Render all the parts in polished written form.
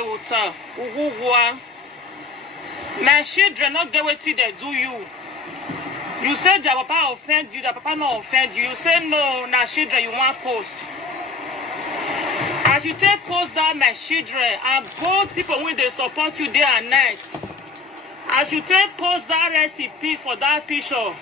water. My children not get what they do you. You said that papa offend you, that papa not offend you. You say no, now children you want post. As you take post that my children and both people when they support you day and night. As you take post that recipes for that picture.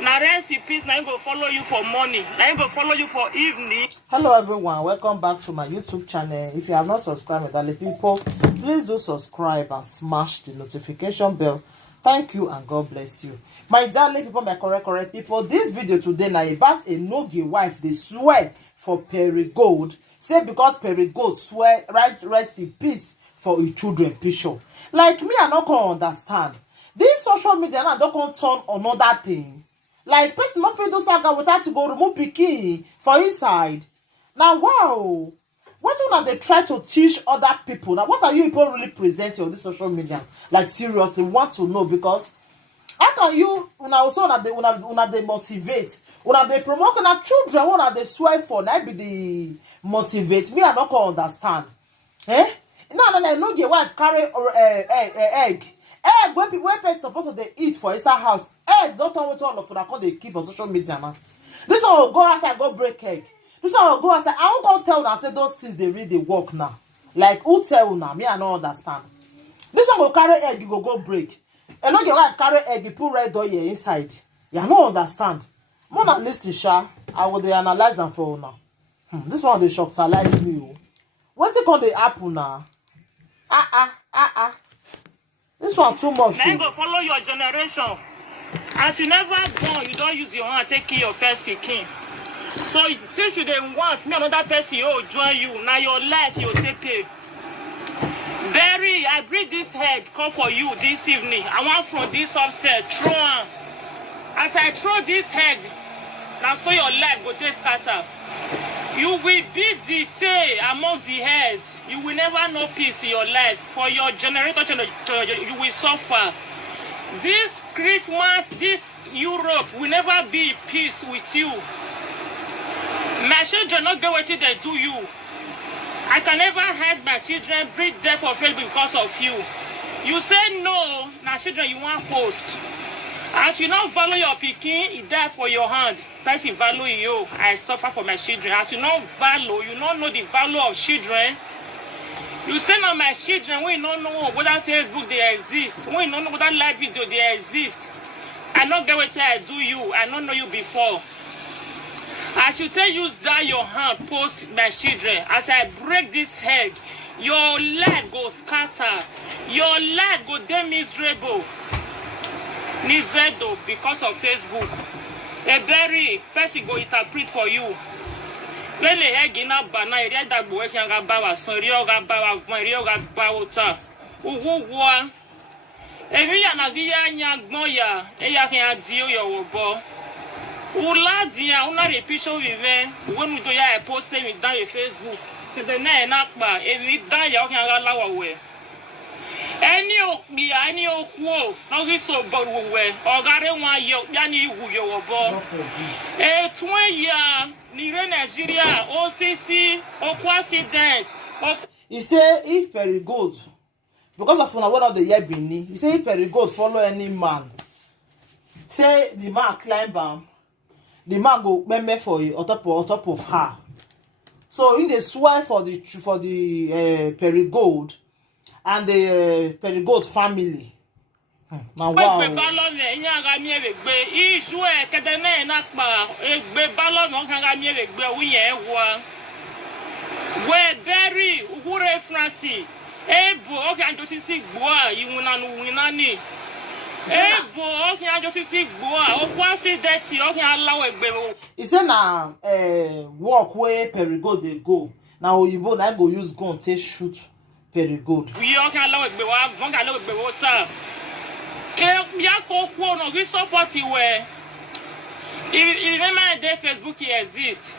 Now recipes now go follow you for money. Now go follow you for evening. Hello everyone, welcome back to my YouTube channel. If you have not subscribed, Medali people, please do subscribe and smash the notification bell. Thank you and God bless you. My darling people, my correct people, this video today now about a Nogie wife. They swear for Perigold. Say because Perigold swear rest in peace for his children picture. Like me, I not gonna understand. This social media now don't gonna turn another thing. Like person not fit do saga without to go remove pikin for inside. Now wow. What when they try to teach other people? Now, what are you people really presenting on this social media? Like seriously, want to know because how can you also they motivate, they promote children, they swear for? Now be the motivate. Me, I not gonna understand. Eh? No, know your wife carry egg. Egg when people supposed to they eat for inside house. Egg don't tell what all of that they keep for social media now. This one will go outside go break egg. This one will go outside. I won't go tell them say those things they really work now. Like who tell now? Me I don't understand. This one will carry egg, you go break. And not your wife carry egg, you put red oil inside. You don't understand. More than listen, Sha. I will they analyze them for now. This one they shocktalize me. What's it called the apple now? This one too much. Then go follow your generation. As you never born, you don't use your hand to take care of your first pikin. So since you didn't want me another person who join you, now your life you take pay. Barry, I bring this head come for you this evening. I want from this upstairs, throw on. As I throw this head, now so your life go take scatter. You will be the tail among the heads. You will never know peace in your life. For your generation, you will suffer. This Christmas, this Europe will never be peace with you. My children not get what they do you. I can never have my children breed death for faith because of you. You say no, now children you want post. As you not value your pikin, it die for your hand. Person value you. I suffer for my children. As you not value, you don't know the value of children. You say now my children, we don't know whether Facebook they exist. We don't know whether live video they exist. I not get what I do you. I don't know you before. As you tell use that your hand post my children. As I break this head, your life go scatter. Your life go dey miserable. Nizedo because of Facebook. A very person go interpret for you. When the egg in a banana, area that boy can go bawa, so rioga bawa, rioga bawota. Uwa. Every anavia nyagmoya, eya can deal your bo. Ula dia, una repeat vive. When we do ya post them with down your Facebook. So the name nakba, every day you can allow away. Any wo no gi so boru we ogare wan yo ya ni wu yo obo 20 years ni Nigeria OCC oku accident. He say if Perigold because of one of the year Benin, he say if Perigold follow any man, say the man climb am, the man go meme for you on top of her. So in the swear for the Perigold and the Perigold family. Now wow. He said now walk where Perigold they go. Now you na go use gun take shoot Perigold. We all can allow it be one can allow it be water. We support you where if remember that Facebook exists.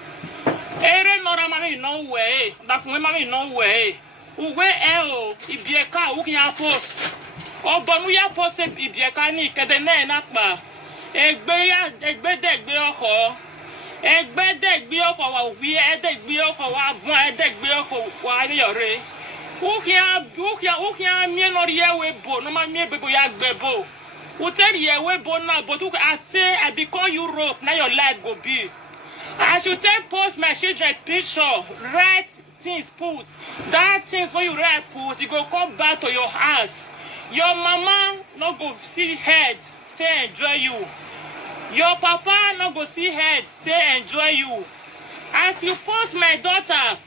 Ere no ramani no way. That remember no way. Uwe eo ibieka uki ya post. Obonu ya post ibieka ni kedene nakba. Egbe oko. Egbe oko wa wi edegbe oko wa bon edegbe oko wa yore. Who can me no the way bo? No man me bebo ya gbebo. Who tell the way bo now? But who I become Europe now your life go be. I should take post my children picture, write things put. That things when you write put, you go come back to your house. Your mama no go see head, stay enjoy you. Your papa no go see head, stay enjoy you. As you post my daughter,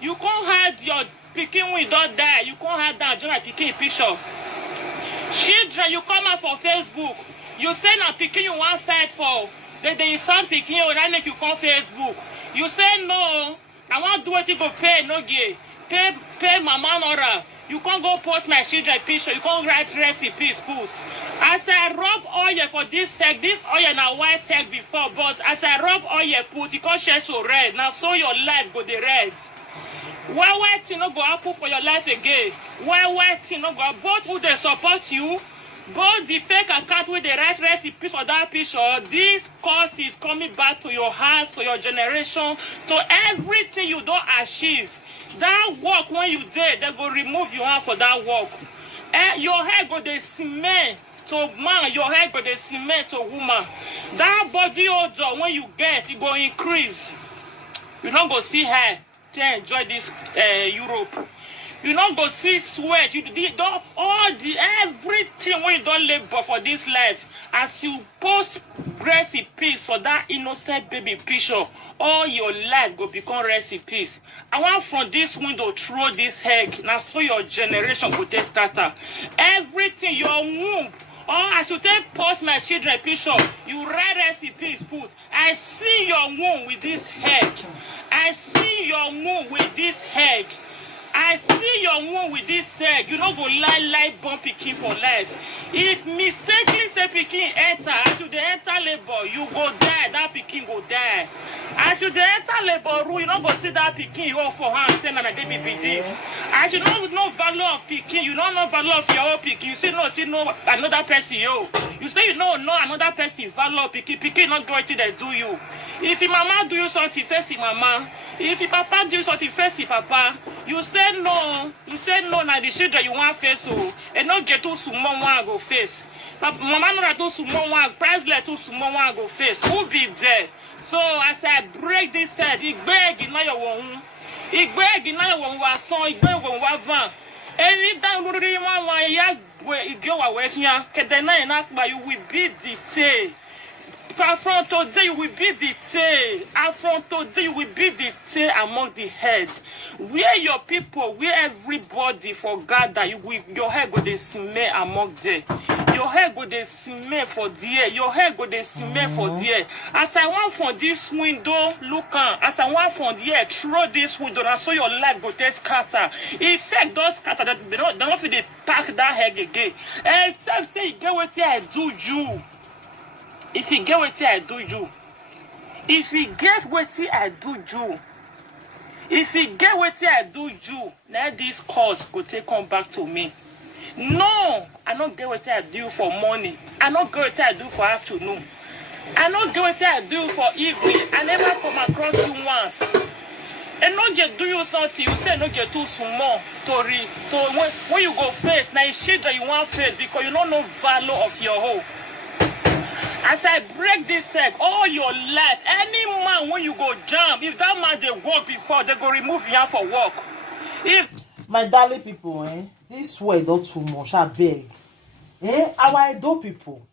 you can't hide your pikin when you don't die. You can't hide that join my pikin picture. Children, you come out for Facebook. You say na pikin you want fight for. They insult pikin or that make you come Facebook. You say no. I want to do what you go pay no gay. Pay mama nora. You can't go post my children picture. You can't write recipes post. As I rub oil for this egg, this oil na white egg before, but as I rub oil put, you can't share to red. Now so your life go the red. Why white thing no go happen for your life again? Why white thing no go? Both who they support you, both the fake account with the right recipes for that picture, this cost is coming back to your house, to your generation, to everything you don't achieve. That work when you did, they go remove your hand for that work. Your hair go the cement to man, your hair go the cement to woman. That body odor when you get, it go increase. You don't go see hair to enjoy this Europe. You don't go see sweat. You don't all the everything when you don't labor for this life. As you post recipes for that innocent baby picture, all your life go become recipes. I want from this window throw this egg. Now so your generation go take starter. Everything your womb. Or I should take post my children picture. You write recipes put. I see your womb with this egg. I see your womb with this egg. I see your womb with this egg. You don't go lie born pikin for life. If mistakenly say pikin enter, as you enter labor, you go die. That pikin go die. As you enter labor room, you don't go see that pikin you for hand say na baby be this. As you don't know value of pikin, you don't know value of your own pikin. You say no another person yo. You say you know another person value of pikin. Pikin not going to they do you. If your mama do you something, face your mama. If your papa do something, face your papa. You say no. You say no. Now the children you want face so, and not get too small one go face. But mama not too small one. Price let too small one go face. Who be there? So as I break this head, it beg in your one. It beg in your one was so. It beg one was van. Any time we really want ya where it go away here. Kedena na but you will be detailed. From today you will be the tail. And from today you will be the tail among the heads. Where your people, where everybody forgot that your hair go the smell among them. Your hair go the smell for there. Your hair go the smell for there. As I want from this window, look on. As I want from there, throw this window, and so your life go take scatter. Effect those scatter that they don't feel they pack that hair again. Except say you get what I do you. If you get what I do you, if you get what I do you, if you get what I do you, now this cause go take come back to me. No, I don't get what I do for money. I don't get what I do for afternoon. I don't get what I do for evening. I never come across you once. And not just do you something, you say not get too small to read. So when you go face, now it's shit that you want face because you don't know value of your home. As I break this egg, all your life, any man when you go jump, if that man they work before, they go remove you for work. If my darling people, this way not too much, I beg. Our Edo people,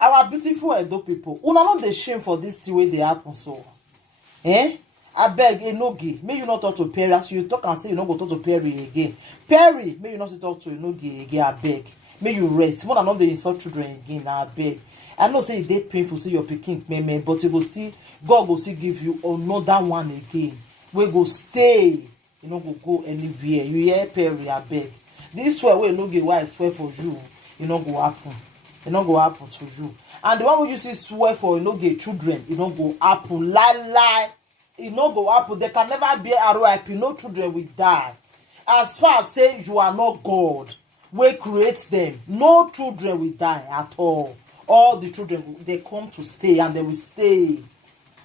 our beautiful Edo people, una not the shame for this the way they happen so. I beg, Enogi, may you not talk to Perry as you talk and say you not go talk to Perry again. Perry, may you not talk to Enogi again, I beg. May you rest. More than not the insult children again, I beg. I know say they painful see your picking meme, but it will still God will still give you another one again. We go stay, you know, go anywhere. You hear Perry, I beg. This way we no get why I swear for you, you know go happen. It not go happen to you. And the one where you see swear for you know get children, it not go happen. Lie. It not go happen. There can never be a RIP. No children will die. As far as say you are not God, we create them. No children will die at all. All the children, they come to stay and they will stay.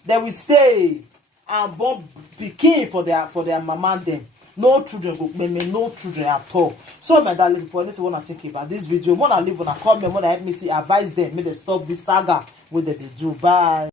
They will stay and born pikin for their mama and them. no children go me no children at all. So my darling people, anything wanna think about this video, wanna leave on a comment, wanna help me see advise them, make they stop this saga with the do. Bye.